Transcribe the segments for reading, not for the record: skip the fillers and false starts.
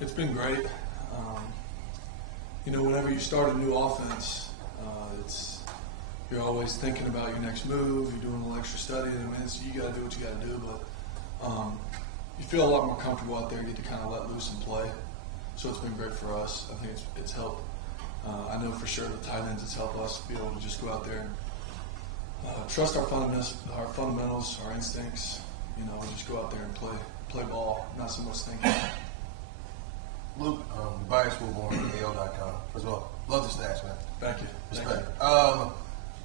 It's been great. Whenever you start a new offense, you're always thinking about your next move. You're doing a little extra study. You got to do what you got to do, but you feel a lot more comfortable out there. You get to kind of let loose and play. So it's been great for us. I think it's helped. I know for sure the tight ends, it's helped us be able to just go out there and trust our fundamentals, our instincts. And just go out there and play ball, not so much thinking. Luke, Bias Football on AL.com. First of all, love the stats, man. Thank you. Respect.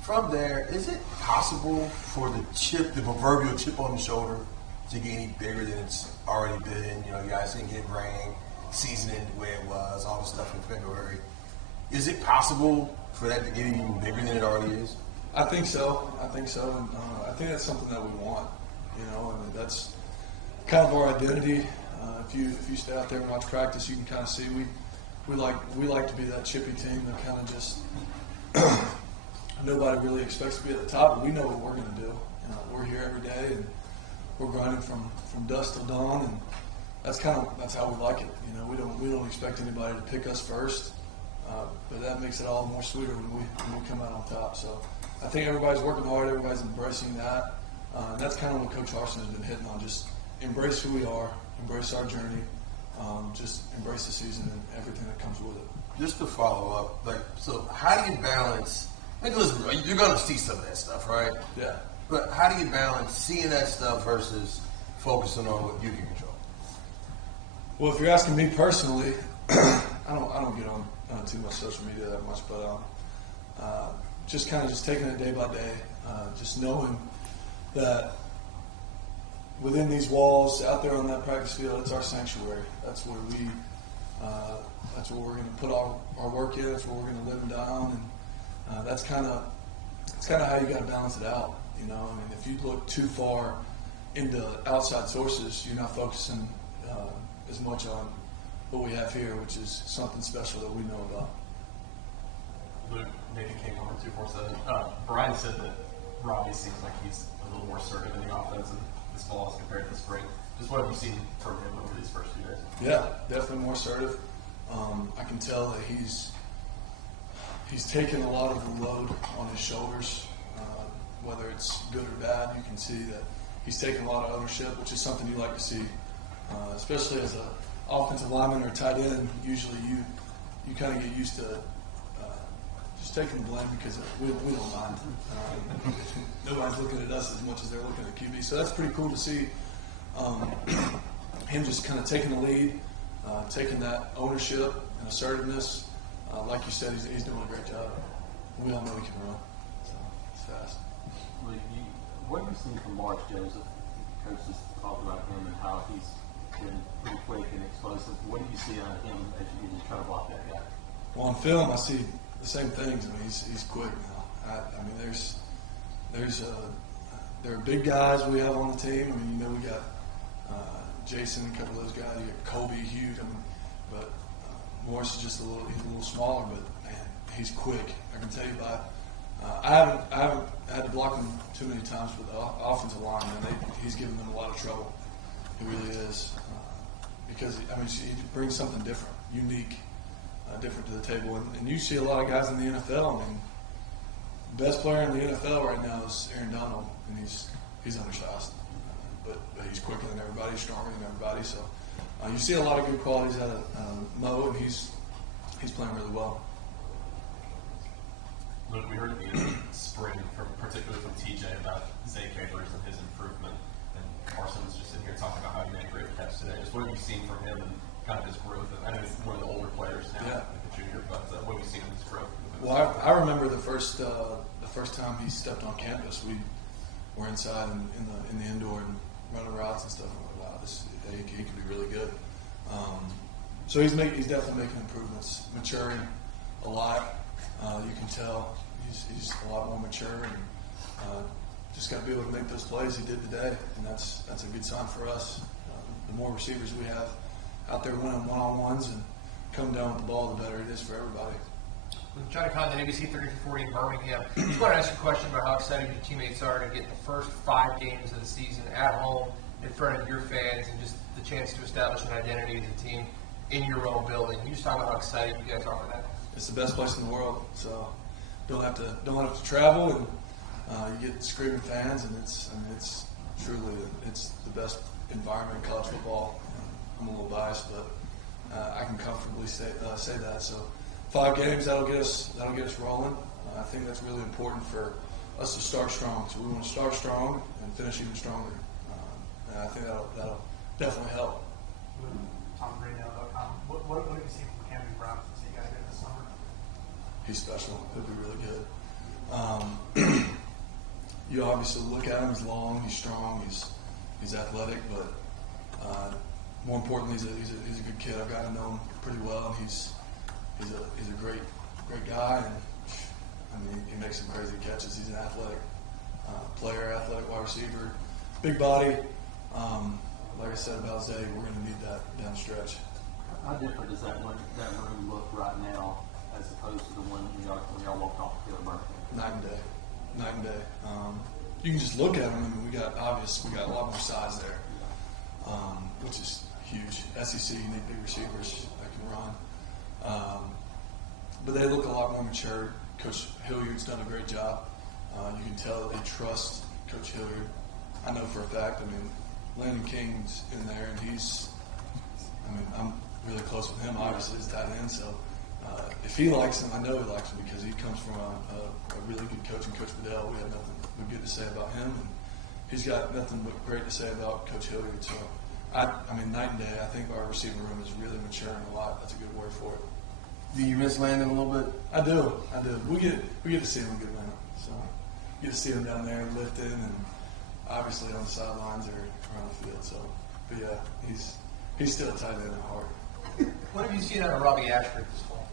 From there, is it possible for the proverbial chip on the shoulder to get any bigger than it's already been? You guys didn't get rain, season ended the way it was, all the stuff in February. Is it possible for that to get even bigger than it already is? I think so. And I think that's something that we want. That's kind of our identity. If you stay out there and watch practice, you can kind of see we like to be that chippy team that kind of just nobody really expects to be at the top, but we know what we're going to do. We're here every day and we're grinding from dusk till dawn, and that's how we like it. We don't expect anybody to pick us first, but that makes it all the more sweeter when we come out on top. So I think everybody's working hard, everybody's embracing that. And that's kind of what Coach Harsin has been hitting on. Just embrace who we are, embrace our journey, just embrace the season and everything that comes with it. Just to follow up, so how do you balance? Listen, you're going to see some of that stuff, right? Yeah. But how do you balance seeing that stuff versus focusing on what you can control? Well, if you're asking me personally, I don't get on too much social media that much, but just taking it day by day, just knowing that within these walls, out there on that practice field, it's our sanctuary. That's where we're going to put our work in. That's where we're going to live and die, and that's kind of how you got to balance it out. If you look too far into outside sources, you're not focusing as much on what we have here, which is something special that we know about. Luke, Nathan King on 247. Brian said that Robbie seems like he's a little more assertive in the offense and this fall as compared to the spring. Just what have you seen from him over these first few days? Yeah, definitely more assertive. I can tell that he's taken a lot of the load on his shoulders, whether it's good or bad. You can see that he's taken a lot of ownership, which is something you like to see, especially as an offensive lineman or tight end. Usually you kind of get used to just taking the blame because we don't mind. Nobody's looking at us as much as they're looking at QB. So that's pretty cool to see him just kind of taking the lead, taking that ownership and assertiveness. Like you said, he's doing a great job. We all know he can run. So it's fast. What have you seen from Mark Jones? Coach just talked about him and how he's been pretty quick and explosive. What do you see on him as you try to block that guy? Well, on film, I see the same things. He's quick now. There are big guys we have on the team. We got Jason, a couple of those guys. You got Kobe, huge. But Morris is just he's a little smaller, but man, he's quick. I can tell you I haven't had to block him too many times with the offensive line. He's given them a lot of trouble. He really is, because he brings something different, unique. Different to the table, and you see a lot of guys in the NFL. The best player in the NFL right now is Aaron Donald, and he's undersized, but he's quicker than everybody, stronger than everybody. So you see a lot of good qualities out of Mo, and he's playing really well. Luke, we heard in the spring, particularly from TJ, about Zay Capers and his improvement, and Carson was just in here talking about how he made great catches today. Just what have you seen from him and kind of his growth? I know he's one of the older players now, like a junior, but what have you seen in his growth? Well, I remember the first time he stepped on campus. We were inside in the indoor and running routes and stuff. I'm like, wow, he could be really good. So he's definitely making improvements, maturing a lot. You can tell he's a lot more mature, and just got to be able to make those plays he did today, and that's a good sign for us. The more receivers we have out there winning one-on-ones and coming down with the ball, the better it is for everybody. With Johnny Condon, ABC 30-40 in Birmingham. I just want to ask you a question about how excited your teammates are to get the first 5 games of the season at home in front of your fans and just the chance to establish an identity as a team. in your own building. Can you just talk about how excited you guys are for that? It's the best place in the world, so don't have to travel, and you get screaming fans, and it's truly it's the best environment in college football. I'm a little biased, but I can comfortably say that. So 5 games that'll get us rolling. I think that's really important for us to start strong. So we want to start strong and finish even stronger. And I think that'll definitely help. TomGreenell.com. What have you seen from Cameron Brown since he got here this summer? He's special. He'll be really good. You obviously look at him. He's long. He's strong. He's athletic, but more importantly, he's a good kid. I've gotten to know him pretty well, and he's a great guy. And I mean, he makes some crazy catches. He's an athletic player, athletic wide receiver, big body. Like I said about Zay, we're going to need that down the stretch. How different does that room look right now as opposed to the one when y'all walked off the field? Night and day. You can just look at them. I mean, we got a lot more size there, which is huge. SEC, you need big receivers that can run. But they look a lot more mature. Coach Hilliard's done a great job. You can tell that they trust Coach Hilliard. I know for a fact. I mean, Landon King's in there, and I'm really close with him, obviously, as tight end. So if he likes him, I know he likes him because he comes from a really good coach in Coach Bedell. We have nothing but good to say about him, and he's got nothing but great to say about Coach Hilliard. So, I mean, night and day, I think our receiver room is really maturing a lot. That's a good word for it. Do you miss Landon a little bit? I do. We get to see him get around. So, get to see him down there lifting, and obviously on the sidelines or around the field. So, but yeah, he's still a tight end at heart. What have you seen out of Robbie Ashford this fall?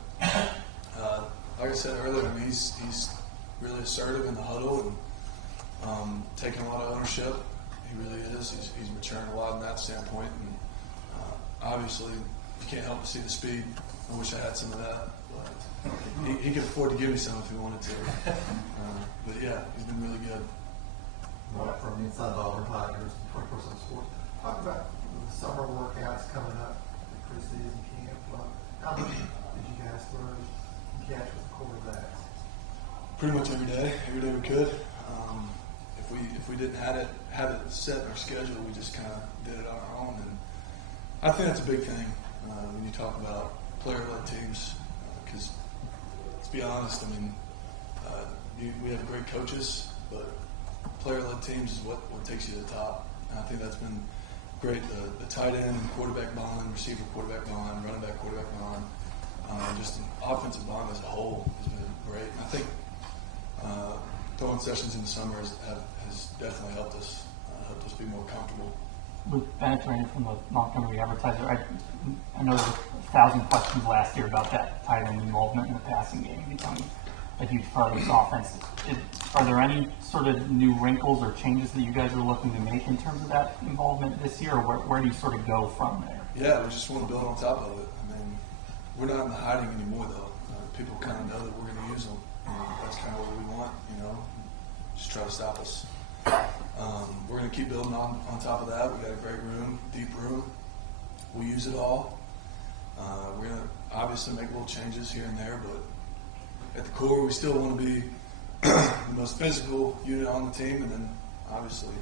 Like I said earlier, I mean, he's really assertive in the huddle and taking a lot of ownership. He really is. He's maturing a lot in that standpoint. And obviously, you can't help but see the speed. I wish I had some of that. But he could afford to give me some if he wanted to. But yeah, he's been really good. Right from inside the Auburn Tigers, 24/7 Sports. Talk about the summer workouts coming up, the preseason camp. How much did you guys throw and catch with the quarterbacks? Pretty much every day we could. If we didn't have it set in our schedule, we just kind of did it on our own. And I think that's a big thing when you talk about player-led teams. Because let's be honest, I mean, we have great coaches, but player-led teams is what takes you to the top. And I think that's been great. The tight end, quarterback bond, receiver quarterback bond, running back quarterback bond, just an offensive bond as a whole has been great. And I think throwing sessions in the summer has definitely helped us be more comfortable. Luke Bennett from the Montgomery Advertiser. I know there were 1,000 questions last year about that tight end involvement in the passing game becoming a huge part of this offense. Are there any sort of new wrinkles or changes that you guys are looking to make in terms of that involvement this year, or where do you sort of go from there? Yeah, we just want to build on top of it. I mean, we're not in the hiding anymore, though. People kind of know that we're going to use them. That's kind of what we want, just try to stop us. We're going to keep building on top of that. We got a great room, deep room. We use it all. We're going to obviously make little changes here and there, but at the core, we still want to be the most physical unit on the team, and then obviously,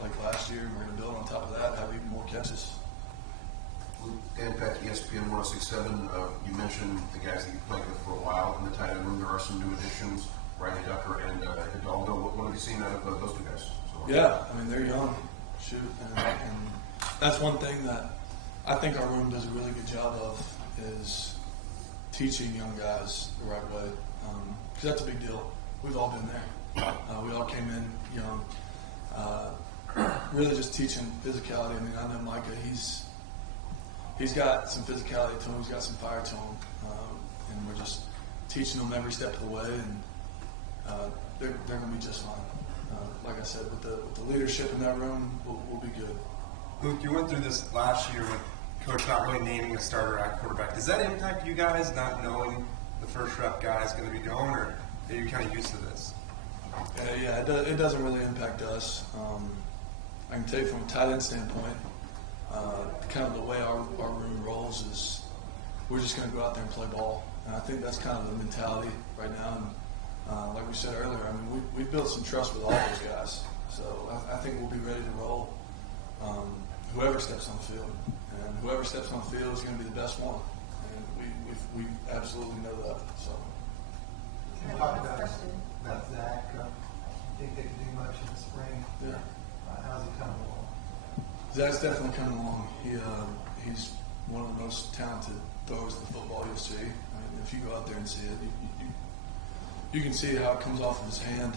like last year, we're going to build on top of that, have even more catches. Dan Peck, ESPN 106.7. You mentioned the guys that you've played with for a while in the tight end room. There are some new additions, Riley Ducker and Hidalgo. What have you seen out of those two guys? Yeah, I mean, they're young. Shoot. And that's one thing that I think our room does a really good job of is teaching young guys the right way. Because that's a big deal. We've all been there. We all came in young. Really just teaching physicality. I mean, I know Micah, he's got some physicality to him. He's got some fire to him. And we're just teaching them every step of the way. And they're going to be just fine. Like I said, with the leadership in that room, we'll be good. Luke, you went through this last year with Coach not really naming a starter at quarterback. Does that impact you guys, not knowing the first rep guy is going to be going, or are you kind of used to this? Yeah, it doesn't really impact us. I can tell you from a tight end standpoint, kind of the way our room rolls is we're just going to go out there and play ball. And I think that's kind of the mentality right now. And like we said earlier, I mean, we built some trust with all those guys. So I think we'll be ready to roll whoever steps on the field. And whoever steps on the field is going to be the best one. And we absolutely know that. So. Can you talk about Zach? You think they can do much in the spring? Yeah. How's he coming along? Zach's definitely coming along. He's one of the most talented throwers of the football you'll see. I mean, if you go out there and see it, you can see how it comes off of his hand.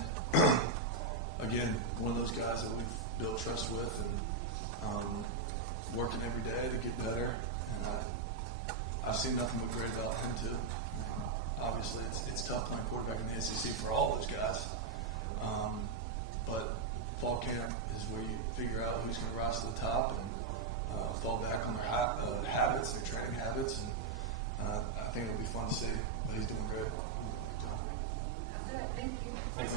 Again, one of those guys that we've built trust with and working every day to get better. And I've seen nothing but great about him too. Obviously, it's tough playing quarterback in the SEC for all those guys. But fall camp is where you figure out who's going to rise to the top and fall back on their habits, their training habits. And I think it'll be fun to see. But he's doing great. Thank you. Thanks.